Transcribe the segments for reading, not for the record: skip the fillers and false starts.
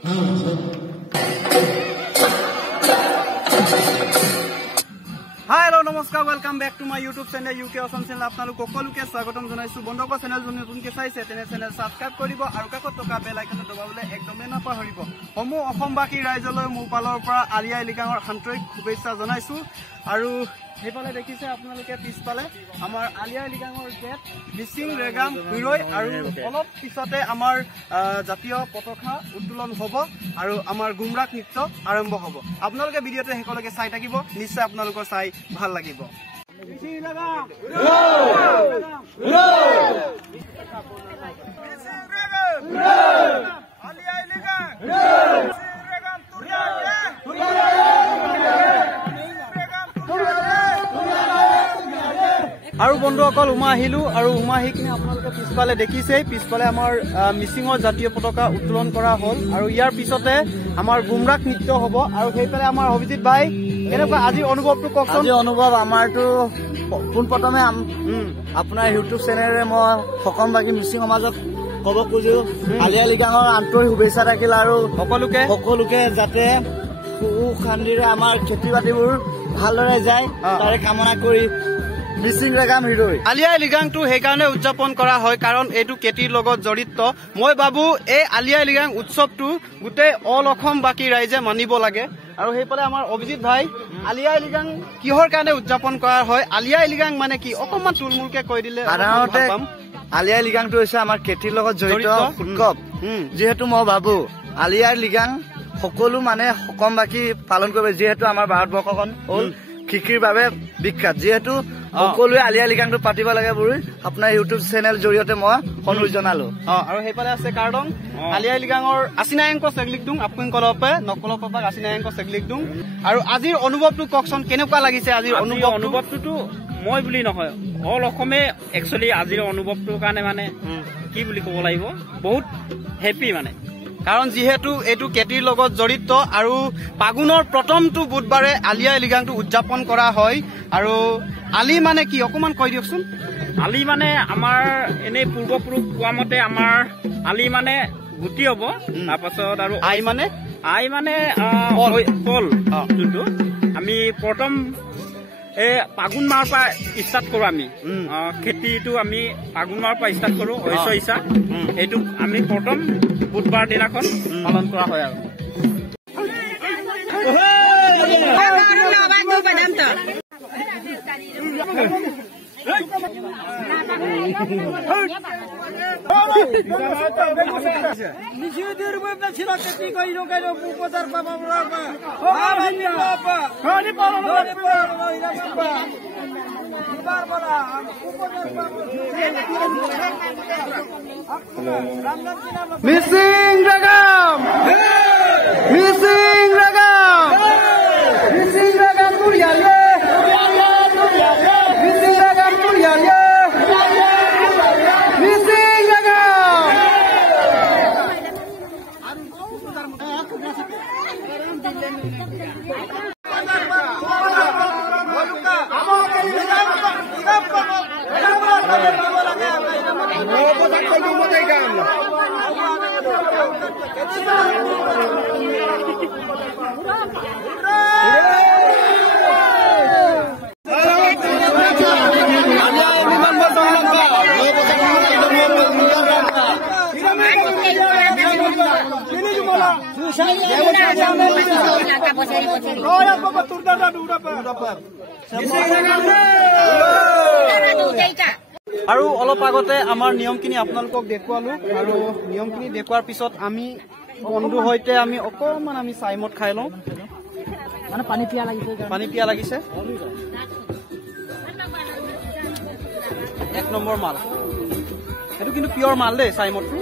Hi, hello, namaskar. Welcome back to my YouTube channel, UK Awesome channel. আপোনালোক সকলোকে স্বাগতম জনাইছো। বন্ধুসকল চেনেল যোনে নতুনকৈ চাইছে তেনে চেনেল সাবস্ক্ৰাইব কৰিব আৰু কাকত টকা বেল আইকন দবাবলৈ একদমেই নাপাহৰিব। সমূহ অসমবাসী ৰাইজলৈ মোৰ পালৰ পৰা আলি আই লিগাঙৰ আন্তৰিক শুভেচ্ছা জনাইছো। আৰু সেইফালে দেখিছে আপোনালোকে পিছফালে আমাৰ আলি আই লিগাঙৰ গেট মিচিং ৰেগাম হিৰৈ আৰু অলপ পিছতে আমাৰ জাতীয় পতাকা উত্তোলন হ'ব আৰু আমাৰ গুমৰাগ নৃত্য আৰম্ভ হ'ব। আপোনালোকে ভিডিঅ'টো শেষলৈকে চাই থাকিব, নিশ্চয় আপোনালোকৰ চাই ভাল লাগিব। মিচিং ৰেগাম আলি আই লিগাং আৰু বন্ধুসকল উমা আহিলো আৰু উমা আহি কিনে আপোনালোকে পিছফালে দেখিছেই, পিছফালে আমাৰ মিচিঙৰ জাতীয় পতাকা উত্তোলন কৰা হ'ল আৰু ইয়াৰ পিছতে আমাৰ গুমৰাগ নৃত্য হ'ব। আৰু সেইফালে আমাৰ অভিজিত ভাই কেনেকুৱা আজি অনুভৱটো কওকচোন। আজি অনুভৱ আমাৰতো পোনপ্ৰথমে আপোনাৰ ইউটিউব চেনেলেৰে মই অসমবাসী মিচিং সমাজক ক'ব খোজো আলি আই লিগাঙৰ আন্তৰিক শুভেচ্ছা থাকিল আৰু সকলোকে যাতে সুখ শান্তিৰে আমাৰ খেতি বাতিবোৰ ভালদৰে যায় তাৰে কামনা কৰি মিচিং ৰেগাম হিৰৈ আলি আই লিগাংটো সেইকাৰণে উদযাপন কৰা হয় কাৰণ এইটো খেতিৰ লগত জড়িত। মই ভাবো এই আলি আই লিগাং উৎসৱটো গোটেই অল অসমবাসী ৰাইজে মানিব লাগে। আৰু সেইফালে আমাৰ অভিজিত ভাই আলি আই লিগাং কিহৰ কাৰণে উদযাপন কৰা হয়, আলি আই লিগাং মানে কি অকণমান টুলমুলকে কৈ দিলে। সাধাৰণতে আলি আই লিগাংটো হৈছে আমাৰ খেতিৰ লগত জড়িত উৎসৱ। যিহেতু মই ভাবো আলি আই লিগাং সকলো মানে অসমবাসী পালন কৰিব, যিহেতু আমাৰ ভাৰতবৰ্ষখন হ'ল কৃষিৰ বাবে বিখ্যাত। যিহেতু সকলোৱে আলি আই লিগাংটো পাতিব লাগে বুলি আপোনাৰ ইউটিউব চেনেল জৰিয়তে মই অনুৰোধ জনালো। আৰু সেইফালে আছে কাৰ্ডং আলি আই লিগাঙৰ আচিনায়ংক চেগলিক দিওঁ আপুনি কলপে নকলপাক আচিনায়ংক চেগলিক দিওঁ। আৰু আজিৰ অনুভৱটো কওকচোন কেনেকুৱা লাগিছে। আজিৰ অনুভৱটোতো মই বুলি নহয় অল অসমে একচুৱেলি আজিৰ অনুভৱটোৰ কাৰণে মানে কি বুলি ক'ব লাগিব, বহুত হেপী মানে। কাৰণ যিহেতু এইটো খেতিৰ লগত জড়িত আৰু ফাগুনৰ প্ৰথমটো বুধবাৰে আলি আই লিগাংটো উদযাপন কৰা হয়। আৰু আলি মানে কি অকণমান কৈ দিয়কচোন। আলি মানে আমাৰ এনেই পূৰ্বপুৰুষ কোৱা মতে আমাৰ আলি মানে গুটি হ'ব, তাৰপাছত আৰু আই মানে ফল যোনটো আমি প্ৰথম এই ফাগুন মাহৰ পৰা ষ্টাৰ্ট কৰো। আমি খেতিটো আমি ফাগুন মাহৰ পৰা ষ্টাৰ্ট কৰো শস্য সিঁচা। এইটো আমি প্ৰথম বুধবাৰ দিনাখন পালন কৰা হয়। মিচিং ৰেগাম মিচিং ৰেগাম মিচিং ৰেগাম তুলিয়ালে মিচিং ৰেগাম তুলিয়ালে মিচিং ৰেগাম। আৰু অলপ আগতে আমাৰ নিয়মখিনি আপোনালোকক দেখুৱালো আৰু নিয়মখিনি দেখুৱাৰ পিছত আমি বন্ধুৰ সৈতে আমি অকণমান আমি চাইমত খাই লওঁ। মানে পানী পিয়া লাগিছে। এক নম্বৰ মাল এইটো কিন্তু পিয়ৰ মাল দেই চাইমতটো।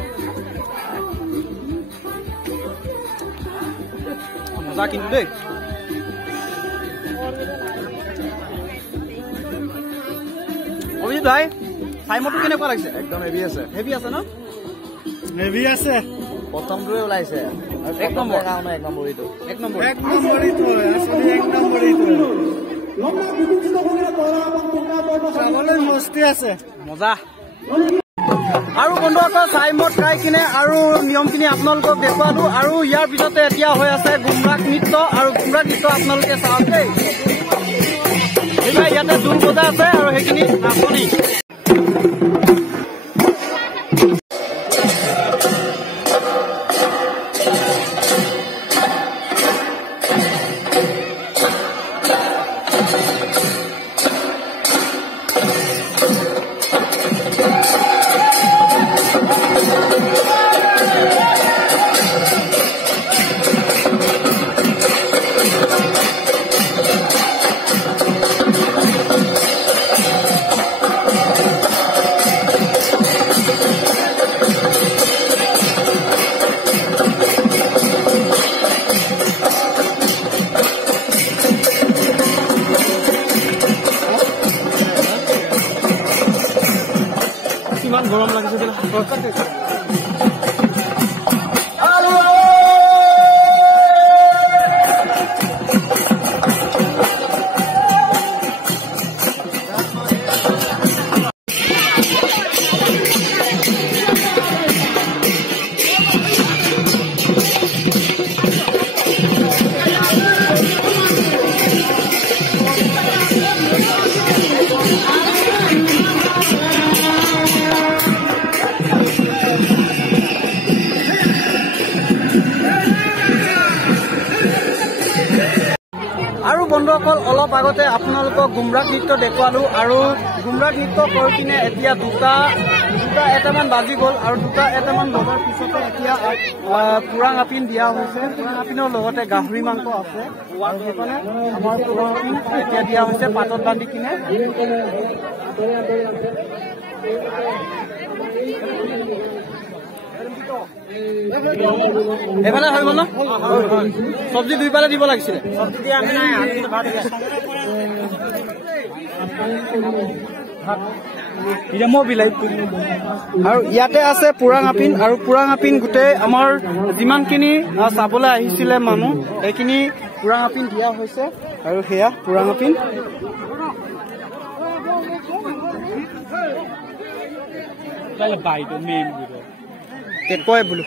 মজা কিন্তু দেই। অভিজিত ভাই চাইমতটো কেনেকুৱা লাগিছে? একদম হেভি আছে। হেভি আছে ন? হেভি আছে। প্ৰথমটোৱে ওলাইছে এক নম্বৰ চাবলৈ মস্তি আছে, মজা। আৰু বন্ধুসকল টাইমত খাই কিনে আৰু নিয়মখিনি আপোনালোকক দেখুৱালো আৰু ইয়াৰ পিছতে এতিয়া হৈ আছে গুমৰাগ নৃত্য আৰু গুমৰাগ নৃত্য আপোনালোকে চাওক দেই এইবাৰ ইয়াতে জোল বজা আছে আৰু সেইখিনি নাচনি কিমান গৰম লাগিছে আৰু বন্ধুসকল অলপ আগতে আপোনালোকক গুমৰাগ নৃত্য দেখুৱালো আৰু গুমৰাগ নৃত্য কৰি কিনে এতিয়া দুটা এটামান বাজি গ'ল আৰু দুটা এটামান বজাৰ পিছতে এতিয়া পুৰাং আপিন দিয়া হৈছে পুৰাং আপিনৰ লগতে গাহৰি মাংস আছে আৰু সেইকাৰণে আমাৰ পুৰাং আপিন এতিয়া দিয়া হৈছে পাতত বান্ধি কিনে এফালে হৈ গ'ল ন চব্জি দুইফালে দিব লাগিছিলে আৰু ইয়াতে আছে পুৰাং আপিন আৰু পুৰাং আপিন গোটেই আমাৰ যিমানখিনি চাবলৈ আহিছিলে মানুহ সেইখিনি পুৰাং আপিন দিয়া হৈছে আৰু সেয়া পুৰাং আপিন বাইদেউ মেইন বোলো